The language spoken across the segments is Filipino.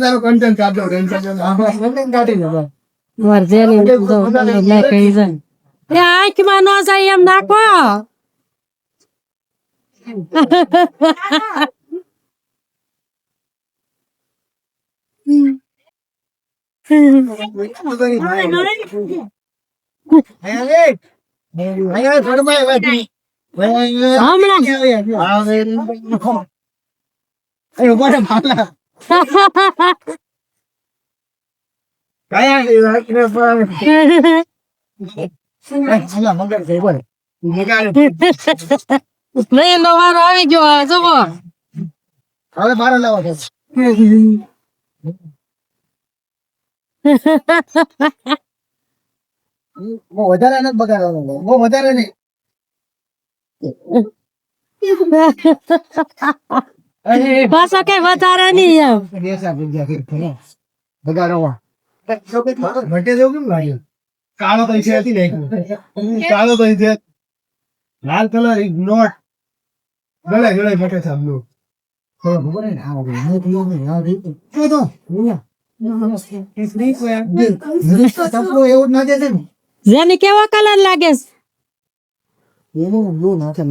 તારો કન્ટેન્ટ કાઢો કન્ટેન્ટ કાઢી દો આંખમાં નો જાય એમ નાખો વારો આવી ગયો જુઓ હવે મારો લાવો વધારે નથી બગાડવાનો બહુ વધારે નહીં પાછો કઈ વધારે નહીં એમ બગાડો ઘટે જેવું કેમ લાગ્યું કાળો પૈસા હતી ને કાળો પૈસા લાલ કલર ઇઝ નોટ ગળે ગળે ઘટે છે આમનું ખબર ને આ એવું ના દે ને જેને કેવો કલર લાગે બ્લુ નાખે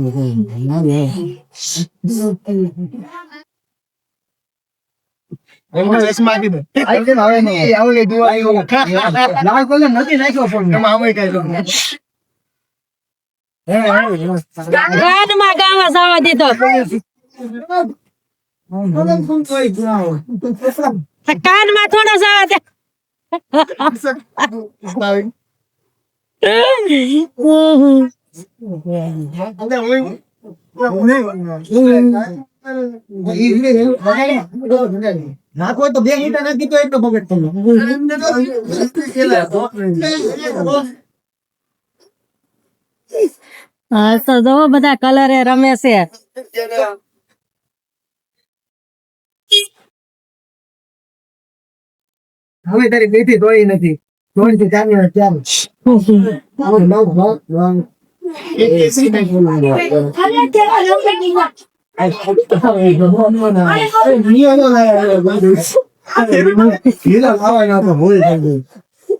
કાનમાં ગાવા જવા દીધો કાનમાં થોડો જવા દે નાખો તો બે ઈંટા નાખી તો એટલો બગડ હા તો જો બધા કલરે રમે છે હવે તારી બેઠી તોડી નથી તોડી ચાલી ચાલ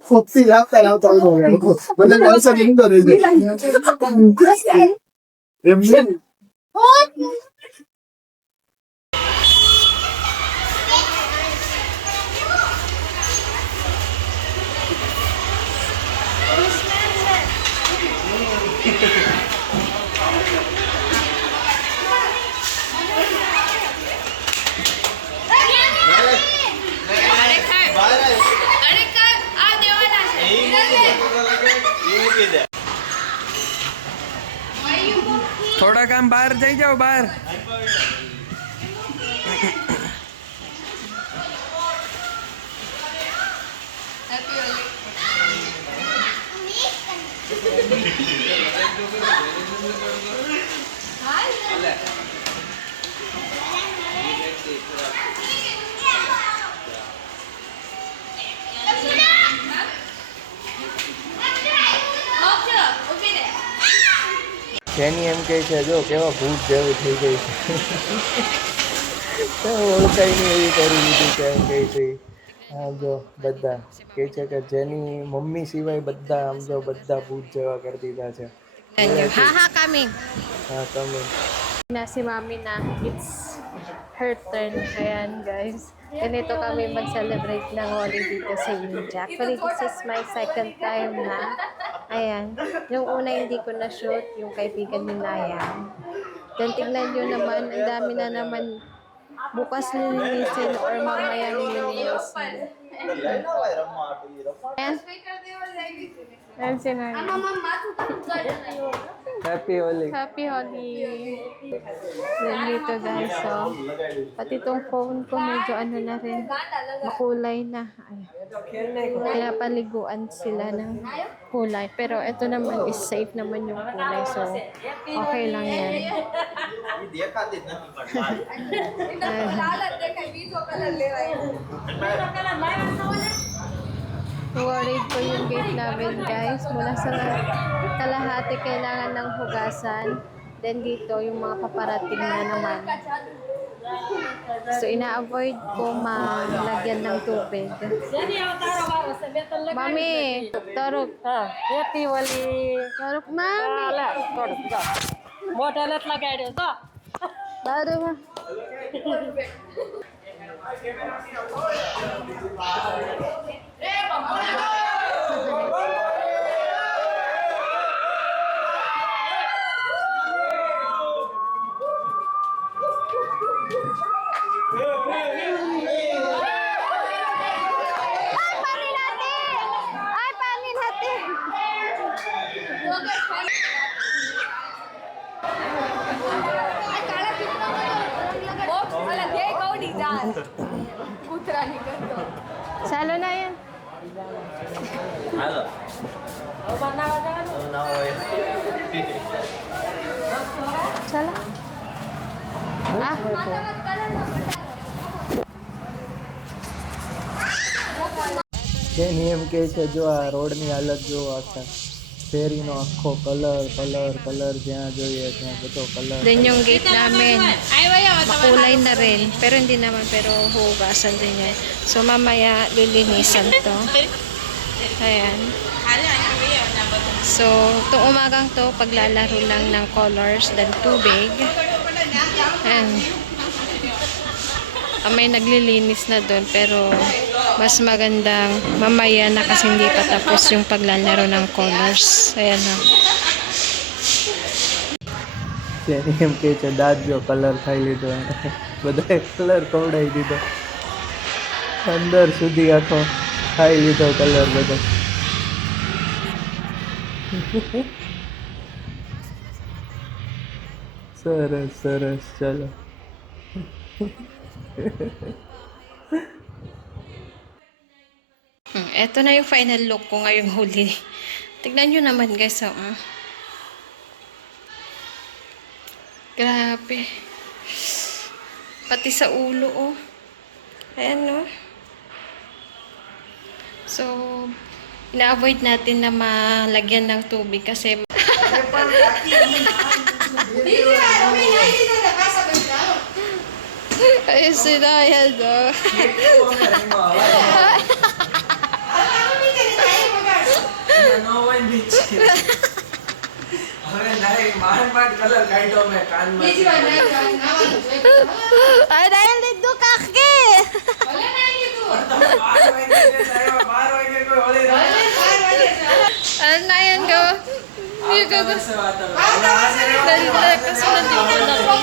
Foxy લાવતા લાવતા થોડા કામ બહાર જઈ જાઓ બહાર જેની એમ કહે છે જો કેવા ભૂત જેવું થઈ ગઈ છે ઓળખાઈ નહીં એવી કરી દીધી છે એમ કહે છે આમ જો બધા કહે છે કે જેની મમ્મી સિવાય બધા આમ જો બધા ભૂત જેવા કરી દીધા છે coming si Mami na it's her turn. Ayan guys, ganito kami mag-celebrate ng holiday dito sa India. Actually, this is my second time na. Ayan, yung una hindi ko na shoot yung kaibigan ni Nayang. Then tignan nyo naman, ang dami na naman bukas lilinisin or mamayang lilinisin. Ayan. Ayan si Nayang. Happy Holi Happy Holi! Then dito guys, so, pati itong phone ko medyo ano na rin, makulay na. Kaya paliguan sila ng kulay. Pero ito naman is safe naman yung kulay, so okay lang yan. worried po yung gate namin, guys. Mula sa kalahati kailangan ng hugasan. Then dito, yung mga paparating na naman. So, ina-avoid ko malagyan ng tubig. Mami, tarok. Yati Oli Tarok, mami. मोटरलेट लगाइदियो त Baru, Ay, panin natin. Salo na yan. Salo. Ah. જેની એમ કહે છે જો આ રોડની હાલત જો આખા શેરીનો આખો કલર કલર કલર જ્યાં જોઈએ ત્યાં બધો colour. Then yung gate namin, makulay na rin. Pero hindi naman, pero hugasan din yan. So mamaya lilinisan to. Ayan. So, itong umagang to, paglalaro lang ng colors, then tubig. Ayan. May naglilinis na doon, pero mas magandang mamaya na kasi hindi pa tapos yung paglalaro ng colors. Ayan na. જેની એમ કહે છે દાદ જો કલર ખાઈ લીધો બધાએ કલર ખવડાવી દીધો અંદર સુધી આખો ખાઈ લીધો કલર બધો. સરસ સરસ ચલો. Ito na yung final look ko ngayong huli. Tignan nyo naman guys. Oh. Grabe. Pati sa ulo, oh. Ayan, no? So, ina-avoid natin na malagyan ng tubig kasi ay, sinayad, oh. Ay, dahil dito kaki. Ano na yan, go? Hindi ka ba? Kasi nandito na rin.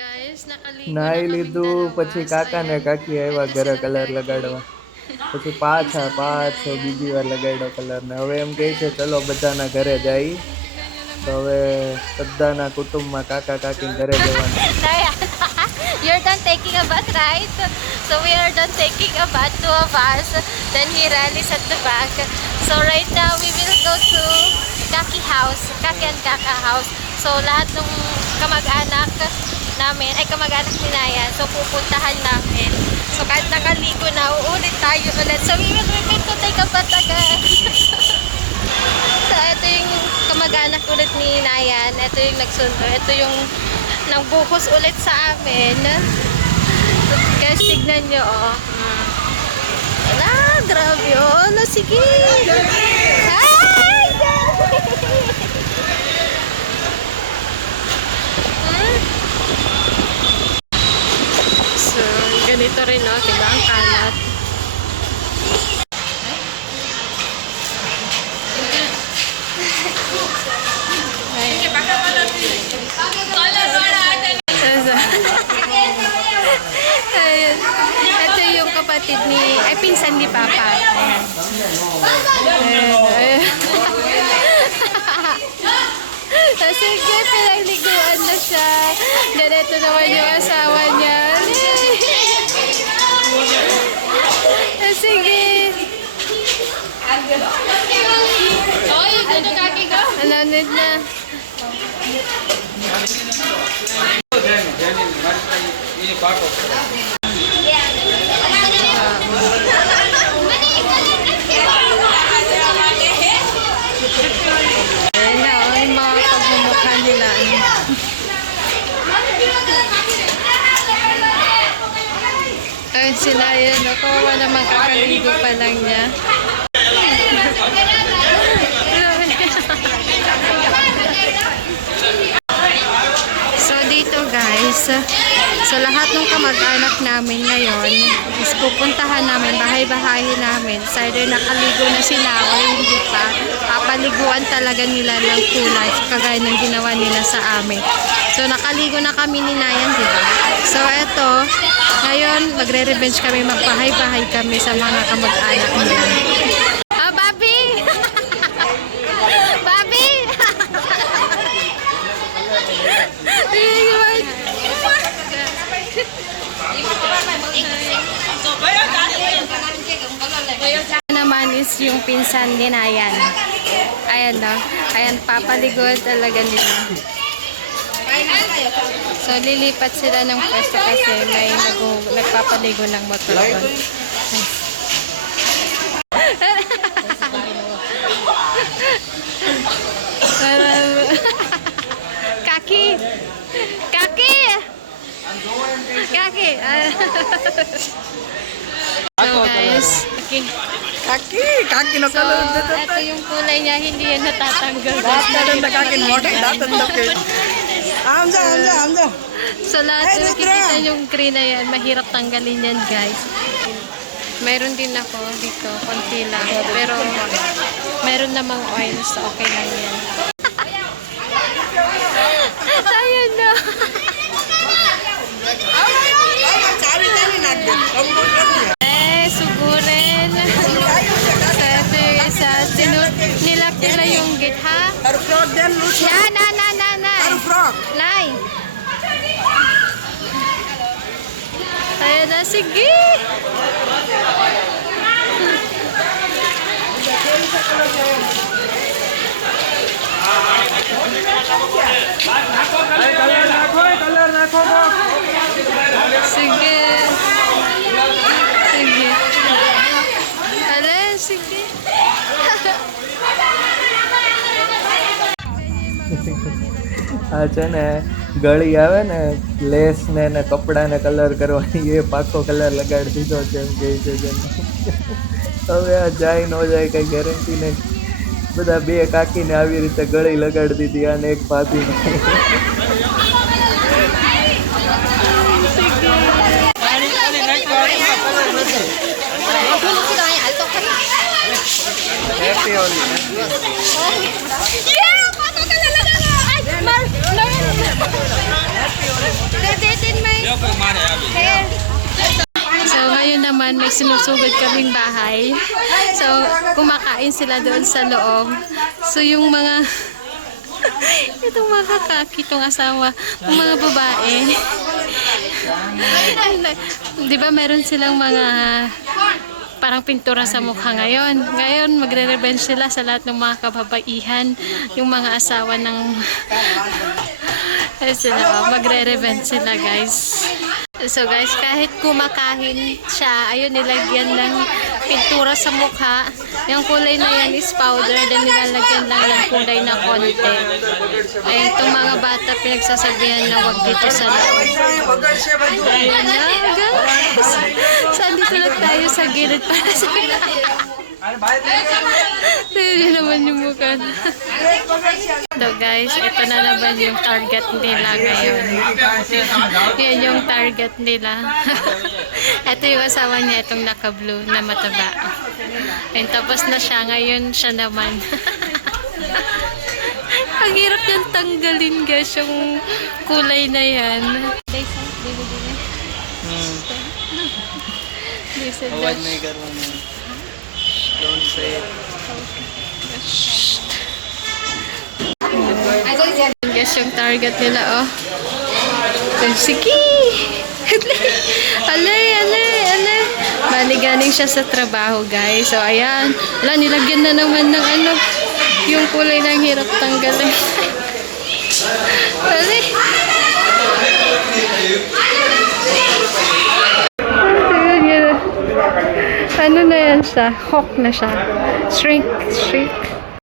Guys, nakaligo નાઈ લીધું પછી કાકા ને કાકી આવ્યા ઘરે કલર લગાડવા પછી પાછો બીજી વાર લગાડ્યો કલર ને હવે એમ કહે છે ચલો બધાના ઘરે જઈ તો હવે બધાના કુટુંબમાં કાકા કાકી ઘરે જવાનું. You're done taking a bath, right? So we are done taking a bath, two of us. Then Hiral is at the back. So right now we will go to Kaki house, Kaki and Kaka house. So lahat ng kamag-anak namin, ay kamag-anak ni Naya. So pupuntahan namin. So kahit nakaligo na, uulit tayo ulit. So we will repeat to take a bath again. So ito yung kamag-anak ulit ni Nayan. Ito yung nagsundo. Ito yung nagbuhos ulit sa amin. Guys, tignan nyo, oh. Ah, grabe, oh. No, sige. Ay! So, ganito rin, oh. Diba ang kalat? Ayun. Ito yung kapatid ni, ay pinsan ni Papa. Ayan. Ayan. Sige, pinagliguan na siya. Ganito naman yung asawa niya. Sige. Oy, dito kaki ko. Ananid na. Ayan na, oh, yung mga pagmumukha nila. Ayun sila, yun. Ako, wala naman kakaligo pa lang niya. So, dito guys, sa lahat ng kamag-anak namin ngayon, is pupuntahan namin, bahay-bahay namin. Sa either nakaligo na sila o hindi pa, papaliguan talaga nila ng kulay, kagaya ng ginawa nila sa amin. So, nakaligo na kami ni Nayan, di ba? So, eto, ngayon, magre-revenge kami, magbahay-bahay kami sa mga kamag-anak nila. Ah, Bobby! Bobby! Naman is yung pinsan ni Nayan. Ayan no. Ayan, papaliguan talaga nila. So, lilipat sila ng pwesto kasi may nagpapaligo ng motor doon. Kaki! Kaki! Kaki! So guys, Kaki na so, ito yung kulay niya, hindi yan natatanggal. So lahat yung nakikita yung green na yan, mahirap tanggalin yan guys. Mayroon din ako dito, konti lang. Pero meron namang oil, so okay lang yan. Ayun na. Sugurin. Sa ito yung isa. Nilap nila yung gate, ha? Nay. Ayan na, sige. Sige. Sige. Ala, sige. આ છે ને ગળી આવે ને લેસ ને કપડાને કલર કરવાની એ પાકો કલર લગાડી દીધો છે એમ કહે છે જેને. હવે આ જાય ન જાય કઈ ગેરંટી નહીં. બધા બે કાકીને આવી રીતે ગળી લગાડી દીધી અને એક ભાભીને. હેપી Holi. So, ngayon naman may sinusugod kaming bahay. So, kumakain sila doon sa loob. So, yung mga itong mga kaki, itong asawa, yung mga babae. Di ba meron silang mga parang pintura sa mukha ngayon. Ngayon, magre-revenge sila sa lahat ng mga kababaihan, yung mga asawa ng magre-revenge sila guys. So guys, kahit kumakain siya, ayun, nilagyan ng pintura sa mukha. Yung kulay na yan is powder, then nilalagyan lang ng kulay na konti. Ayun, itong mga bata pinagsasabihan na wag dito sa loob. Ayun na guys. Saan dito lang tayo sa gilid para sa yun naman yung mukha. So guys, ito na naman yung target nila ngayon. Yan yung target nila. Ito yung asawa niya, itong naka-blue na mataba. And tapos na siya, ngayon siya naman. Ang hirap niyang tanggalin guys, yung kulay na yan. અવાજ નહીં કરવાનો. Don't say it. Guys, yung target nila, oh. Sige! Alay, alay, alay. Bali, galing siya sa trabaho, guys. So, ayan. Wala, nilagyan na naman ng ano, yung kulay ng hirap tanggalin. Alay. Ano na yan siya? Hawk na siya. Shrink.